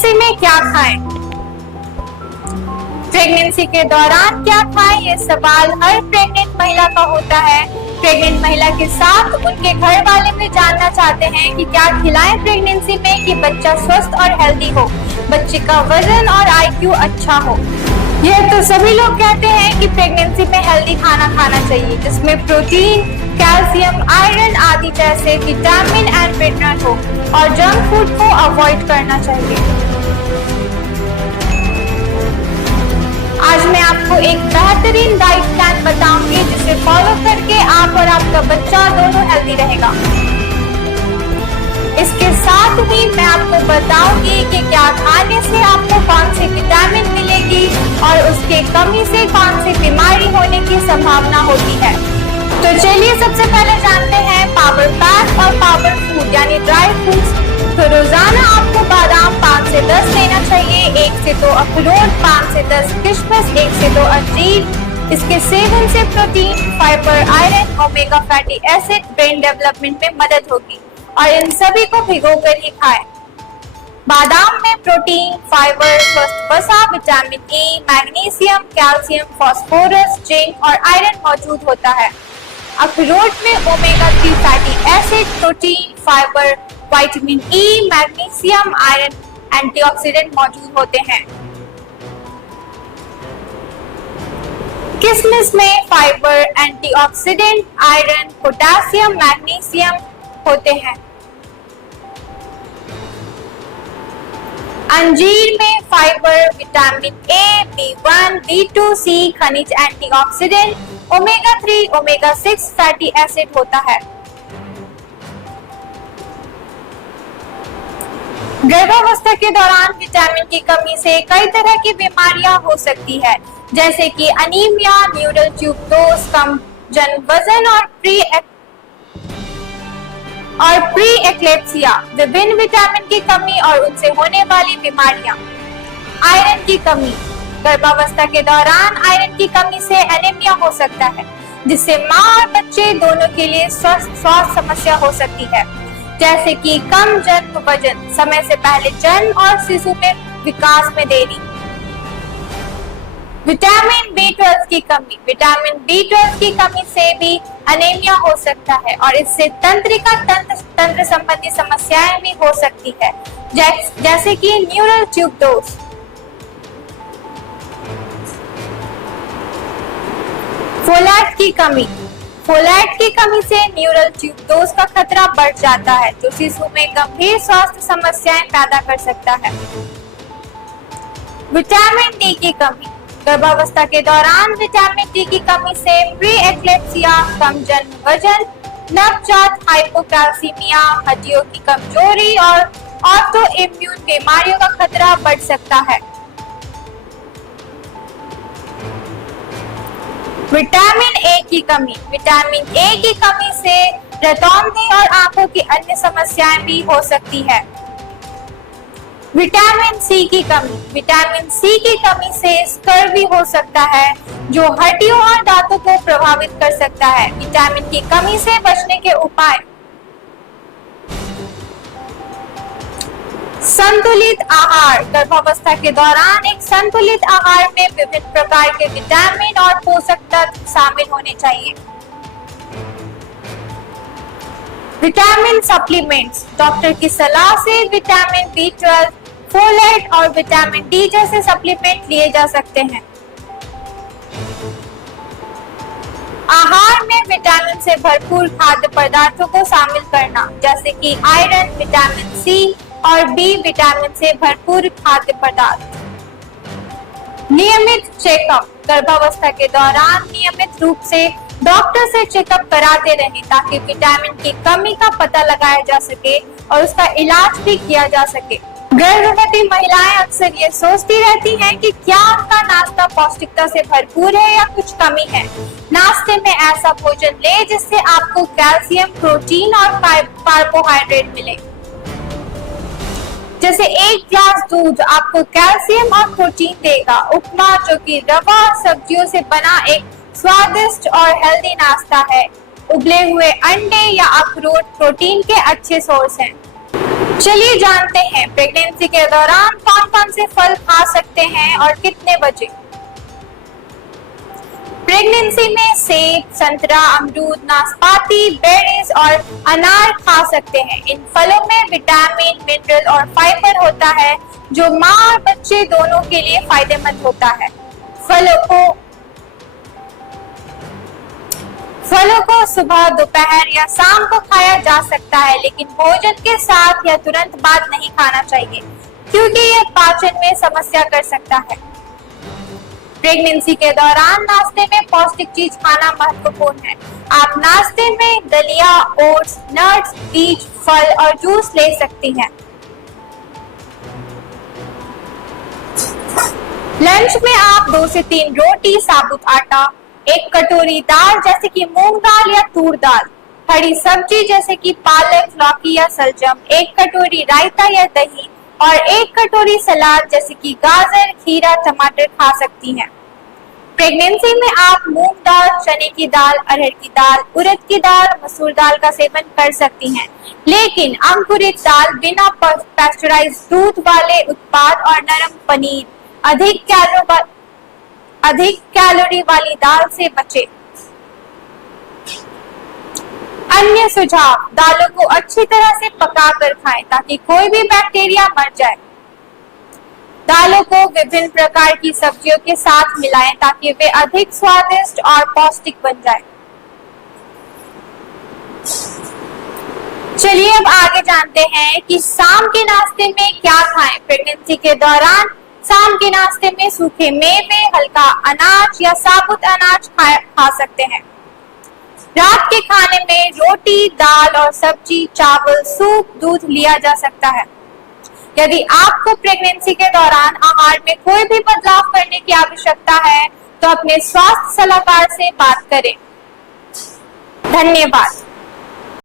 Pregnancy में क्या खाएं? प्रेगनेंसी के दौरान क्या खाएं, ये सवाल हर प्रेग्नेंट महिला का होता है। प्रेग्नेंट महिला के साथ उनके घर वाले भी जानना चाहते हैं कि क्या खिलाएं प्रेगनेंसी में कि बच्चा स्वस्थ और हेल्दी हो, बच्चे का वजन और IQ अच्छा हो। यह तो सभी लोग कहते हैं कि प्रेगनेंसी में हेल्दी खाना खाना चाहिए जिसमें प्रोटीन, कैल्शियम, आयरन आदि जैसे विटामिन एंड मिनरल हो और जंक फूड को अवॉइड करना चाहिए। आज मैं आपको एक बेहतरीन डाइट प्लान बताऊंगी जिसे फॉलो करके आप और आपका बच्चा दोनों हेल्दी रहेगा। इसके साथ ही मैं आपको बताऊंगी कि क्या खाने से आपको कौन सी विटामिन मिलेगी और उसके कमी से कौन सी बीमारी होने की संभावना होती है। तो चलिए सबसे पहले जानते हैं पावर पैक और पावर फूड यानी ड्राई फ्रूट्स। तो रोजाना आपको बादाम 5 से 10 लेना चाहिए, 1 से 2 अखरोट, 5 से 10 किशमिश, 1 से 2 अंजीर। इसके सेवन से protein, fibre, iron, omega fatty acid brain development में मदद होगी और इन सभी को भिगोकर ही खाएं। बादाम में प्रोटीन, फाइबर, स्वस्थ वसा, vitamin E, magnesium, calcium, phosphorus, zinc और आयरन मौजूद होता है। अखरोट में omega 3 fatty acid, protein, fibre, vitamin E, magnesium, iron, antioxidant मौजूद होते हैं। किशमिश में fibre, antioxidant, iron, potassium, magnesium होते हैं। अंजीर में fibre, vitamin A, B1, B2, C, खनिज, antioxidant, omega 3, omega 6 fatty acid होता है। गर्भावस्था के दौरान विटामिन की कमी से कई तरह की बीमारियां हो सकती है, जैसे कि अनीमिया, न्यूरल ट्यूब दोष, कम जन्म वजन और प्री एक्लेप्सिया, विभिन्न विटामिन की कमी और उनसे होने वाली बीमारियां। आयरन की कमी, गर्भावस्था के दौरान आयरन की कमी से एनीमिया हो सकता है, जिससे मां और बच्चे दोनों के लिए स्वास्थ्य समस्या हो सकती है, जैसे कि कम जन्म वजन, समय से पहले जन्म और शिशु में विकास में देरी। विटामिन B12 की कमी, विटामिन B12 की कमी से भी एनीमिया हो सकता है और इससे तंत्र संबंधी समस्याएं भी हो सकती है, जैसे कि न्यूरल ट्यूब दोष। फोलेट की कमी, फोलेट की कमी से न्यूरल ट्यूब दोष का खतरा बढ़ जाता है, जो शिशु में गंभीर स्वास्थ्य समस्याएं पैदा कर सकता है। विटामिन D की कमी, गर्भावस्था के दौरान विटामिन D की कमी से प्री एक्लेप्सिया, कम जन्म वजन, नवजात हाइपोकैल्सीमिया, हड्डियों की कमजोरी और ऑटो इम्यून बीमारियों का खतरा बढ़ सकता है। विटामिन A की कमी, विटामिन A की कमी से रतौंधी और आंखों की अन्य समस्याएं भी हो सकती है। विटामिन C की कमी, विटामिन C की कमी से स्कर्वी हो सकता है, जो हड्डियों और दांतों को प्रभावित कर सकता है। विटामिन की कमी से बचने के उपाय: संतुलित आहार, गर्भावस्था के दौरान एक संतुलित आहार में विभिन्न प्रकार के विटामिन और पोषक तत्व शामिल होने चाहिए। विटामिन सप्लीमेंट्स, डॉक्टर की सलाह से विटामिन B12, फोलेट और विटामिन D जैसे सप्लीमेंट लिए जा सकते हैं। आहार में विटामिन से भरपूर खाद्य पदार्थों को शामिल करना, जैसे कि आयरन, विटामिन C और B विटामिन से भरपूर खाद्य पदार्थ। नियमित चेकअप, गर्भावस्था के दौरान नियमित रूप से डॉक्टर से चेकअप कराते रहें ताकि विटामिन की कमी का पता लगाया जा सके और उसका इलाज भी किया जा सके। गर्भवती महिलाएं अक्सर ये सोचती रहती हैं कि क्या उनका नाश्ता पौष्टिकता से भरपूर है या कुछ कमी है। नाश्ते में ऐसा भोजन ले जिससे आपको कैल्शियम, प्रोटीन और कार्बोहाइड्रेट मिले। जैसे 1 ग्लास दूध आपको कैल्शियम और प्रोटीन देगा। उपमा, जो कि रवा और सब्जियों से बना एक स्वादिष्ट और हेल्दी नाश्ता है। उबले हुए अंडे या अखरोट प्रोटीन के अच्छे सोर्स हैं। चलिए जानते हैं प्रेगनेंसी के दौरान कौन कौन से फल खा सकते हैं और कितने बजे। प्रेगनेंसी में सेब, संतरा, अमरूद, नाशपाती, बेरीज और अनार खा सकते हैं। इन फलों में विटामिन, मिनरल और फाइबर होता है जो माँ और बच्चे दोनों के लिए फायदेमंद होता है। फलों को सुबह, दोपहर या शाम को खाया जा सकता है, लेकिन भोजन के साथ या तुरंत बाद नहीं खाना चाहिए क्योंकि यह पाचन में समस्या कर सकता है। प्रेगनेंसी के दौरान नाश्ते में पौष्टिक चीज खाना महत्वपूर्ण है। आप नाश्ते में दलिया, ओट्स, नट्स, बीज, फल और जूस ले सकती हैं। लंच में आप 2 से 3 रोटी, साबुत आटा, 1 कटोरी दाल जैसे कि मूंग दाल या तूर दाल, हरी सब्जी जैसे कि पालक, लौकी या सलजम, 1 कटोरी रायता या दही और 1 कटोरी सलाद जैसे कि गाजर, खीरा, टमाटर खा सकती हैं। प्रेगनेंसी में आप मूंग दाल, चने की दाल, अरहर की दाल, उड़द की दाल, मसूर दाल का सेवन कर सकती हैं, लेकिन अंकुरित दाल, बिना पास्चराइज्ड दूध वाले उत्पाद और नरम पनीर, अधिक कैलोरी वाली दाल से बचें। अन्य सुझाव, दालों को अच्छी तरह से पकाकर खाएं ताकि कोई भी बैक्टीरिया मर जाए। दालों को विभिन्न प्रकार की सब्जियों के साथ मिलाएं ताकि वे अधिक स्वादिष्ट और पौष्टिक बन जाए। चलिए अब आगे जानते हैं कि शाम के नाश्ते में क्या खाएं। प्रेगनेंसी के दौरान शाम के नाश्ते में सूखे मेवे, हल्का अनाज या साबुत अनाज खा सकते हैं। रात के खाने में रोटी, दाल और सब्जी, चावल, सूप, दूध लिया जा सकता है। यदि आपको प्रेगनेंसी के दौरान आहार में कोई भी बदलाव करने की आवश्यकता है तो अपने स्वास्थ्य सलाहकार से बात करें। धन्यवाद।